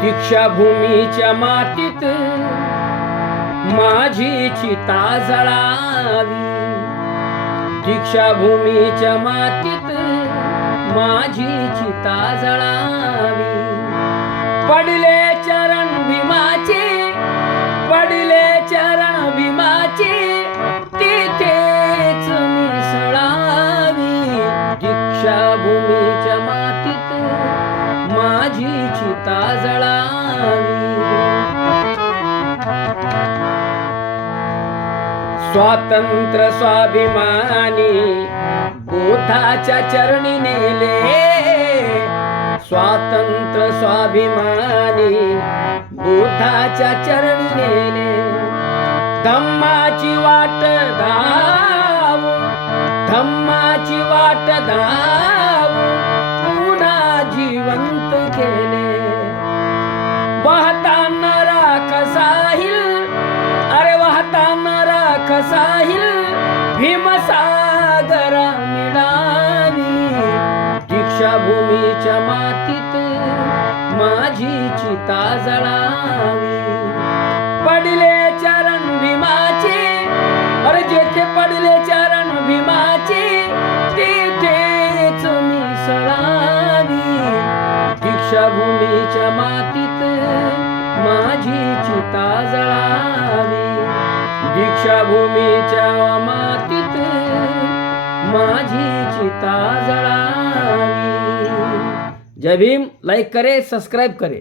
दीक्षाभूमीच्या मातीत माझी चिता जळावी, दीक्षाभूमीच्या मातीत माझी चिता जळावी. पडले चरण भीमाचे, पडले चरण भीमाचे, तिथेच मिसळावी. दीक्षाभूमीच्या मातीत माझी चिता जळावी. स्वातंत्र्य स्वाभिमानी बुद्धाच्या चरणी नेले, स्वातंत्र्य स्वाभिमानी बुद्धाच्या चरणी नेले. धम्माची वाट धावू, धम्माची वाट धावू पुन्हा जिवंत केले. वाहताना राख साहिल, अरे वाहताना राख साहिल भीमसागरा मिळावी. दीक्षाभूमीच्या मातीत माझी चिता जळावी. पडले चरण भीमाचे, अरे जेथे पडले चरण भीमाचे, तेथेच मिसळावी. दीक्षाभूमीच्या मातीत माझी चिता जळावी. दीक्षाभूमीच्या मातीत माझी चिता जळावी. जय भीम. लाइक करे, सब्सक्राइब करे.